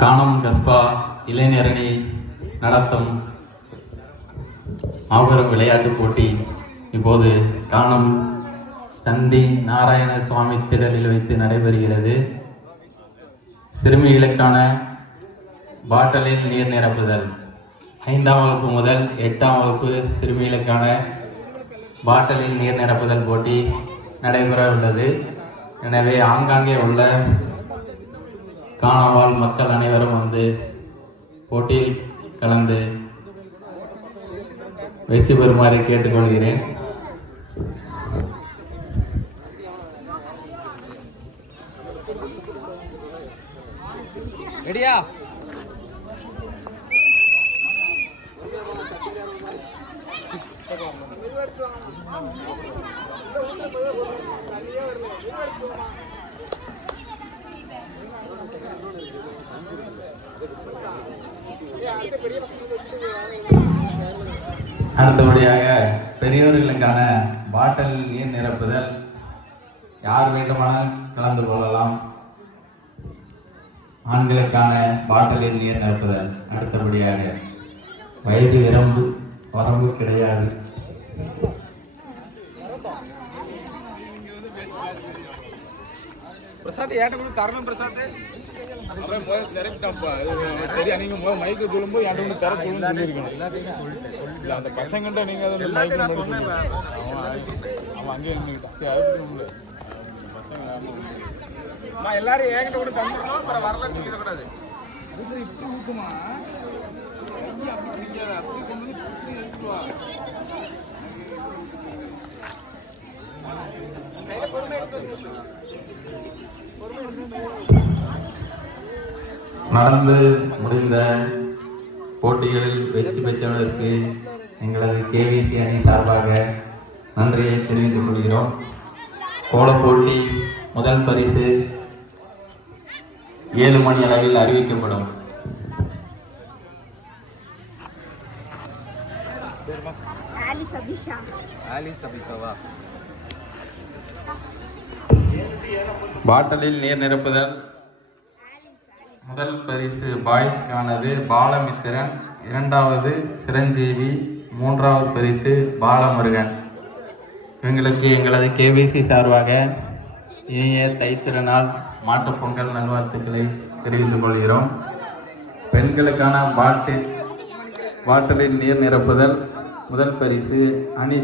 காணம் கஸ்பா இளைஞரணி நடத்தும் மாபெரும் விளையாட்டுப் போட்டி இப்போது காணம் சந்தி நாராயண சுவாமி திடலில் வைத்து நடைபெறுகிறது. சிறுமிகளுக்கான பாட்டலில் நீர் நிரப்புதல் 5ஆம் வகுப்பு முதல் 8ஆம் வகுப்பு சிறுமிகளுக்கான பாட்டலில் நீர் நிரப்புதல் போட்டி நடைபெற உள்ளது. எனவே ஆங்காங்கே உள்ள காணவாழ் மக்கள் அனைவரும் வந்து போட்டியில் கலந்து வெற்றி பெறுமாறு கேட்டுக்கொள்கிறேன். ரெடியா? அடுத்தபடியாக பெரியோர்களுக்கான பாட்டில் நீர் நிரப்புதல். யார் வேண்டுமானால் கலந்து கொள்ளலாம். ஆண்களுக்கான பாட்டிலில் நீர் நிரப்புதல். அடுத்தபடியாக வயது வரம்பு கிடையாது. பிரசாத் ஏட்ட தரணும். பிரசாத் நீங்க மைக்கு சொல்லும்போது என்கிட்ட தர சொல்லிருக்கணும். அந்த பசங்கிட்ட நீங்க அவன் அங்கேயே நான் எல்லாரும் என்கிட்ட கூட தந்துடணும். அப்புறம் வரலாற்று சொல்லக்கூடாது. ஊக்குமா நடந்து முடிந்த போட்டிகளில் வெற்றி பெற்றவர்களுக்கு எங்களது KVC அணி சார்பாக நன்றியை தெரிவித்துக் கொள்கிறோம். கோலப்போட்டி முதல் பரிசு 7 மணி அளவில் அறிவிக்கப்படும். பாட்டலில் நீர் நிரப்புதல். முதல் பரிசு பாய்ஸ்க்கானது பாலமித்திரன், 2வது சிரஞ்சீவி, 3வது பரிசு பாலமுருகன். இவங்களுக்கு எங்களது KVC சார்பாக இனிய தைத்திருநாள் மாட்டுப் பொங்கல் நல்வாழ்த்துக்களை தெரிவித்துக் கொள்கிறோம். பெண்களுக்கான பாட்டிலில் நீர் நிரப்புதல். முதல் பரிசு அணி